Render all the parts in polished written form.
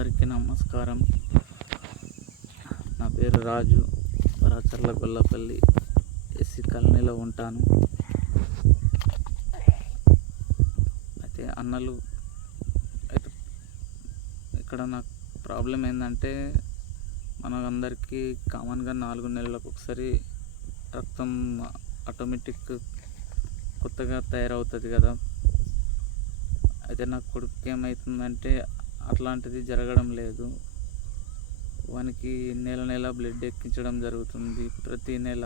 అందరికీ నమస్కారం. నా పేరు రాజు. రాచర్ల గొల్లపల్లి ఎస్సీ కాలనీలో ఉంటాను. అయితే ఇక్కడ నాకు ప్రాబ్లం ఏంటంటే, మనకందరికీ కామన్గా 4 నెలలకు ఒకసారి రక్తం ఆటోమేటిక్ కొత్తగా తయారవుతుంది కదా. అయితే నా కొడుకు ఏమవుతుందంటే అట్లాంటిది జరగడం లేదు. వానికి నెల బ్లడ్ ఎక్కించడం జరుగుతుంది. ప్రతి నెల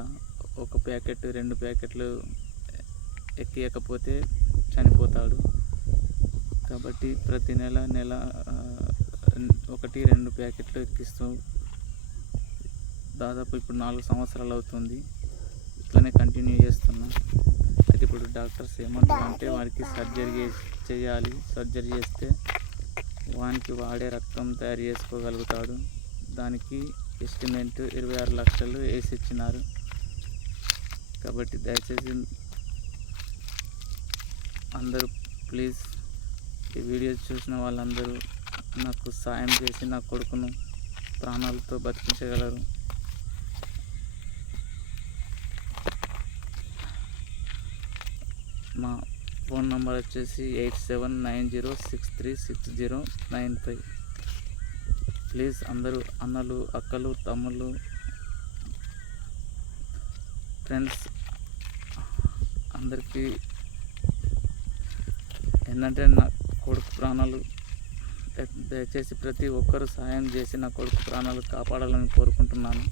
1 ప్యాకెట్ 2 ప్యాకెట్లు ఎక్కియకపోతే చనిపోతాడు. కాబట్టి ప్రతి నెల 1-2 ప్యాకెట్లు ఎక్కిస్తూ దాదాపు ఇప్పుడు 4 సంవత్సరాలు అవుతుంది. ఇట్లనే కంటిన్యూ చేస్తున్నా. అయితే ఇప్పుడు డాక్టర్స్ ఏమంటారంటే వారికి సర్జరీ చేయాలి. సర్జరీ చేస్తే వానికి వాడే రక్తం తయారు చేసుకోగలుగుతాడు. దానికి ఎస్టిమేట్ 26 లక్షలు వేసి ఇచ్చినారు. కాబట్టి దయచేసి అందరూ ప్లీజ్ ఈ వీడియో చూసిన వాళ్ళందరూ నాకు సాయం చేసి నా కొడుకును ప్రాణాలతో బతికించగలరు. మా ఫోన్ నంబర్ వచ్చేసి 8790636095. ప్లీజ్ అందరూ అన్నలు, అక్కలు, తమ్ముళ్ళు, ఫ్రెండ్స్ అందరికీ ఏంటంటే నా కొడుకు ప్రాణాలు దయచేసి ప్రతి ఒక్కరూ సహాయం చేసి నా కొడుకు ప్రాణాలు కాపాడాలని కోరుకుంటున్నాను.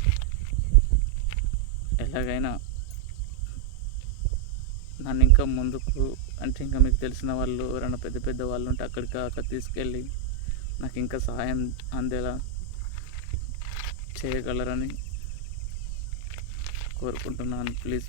ఎలాగైనా నన్ను ఇంకా ముందుకు అంటే ఇంకా మీకు తెలిసిన వాళ్ళు ఎవరైనా పెద్ద వాళ్ళు ఉంటే అక్కడికి తీసుకెళ్ళి నాకు ఇంకా సహాయం అందేలా చేయగలరని కోరుకుంటున్నాను. ప్లీజ్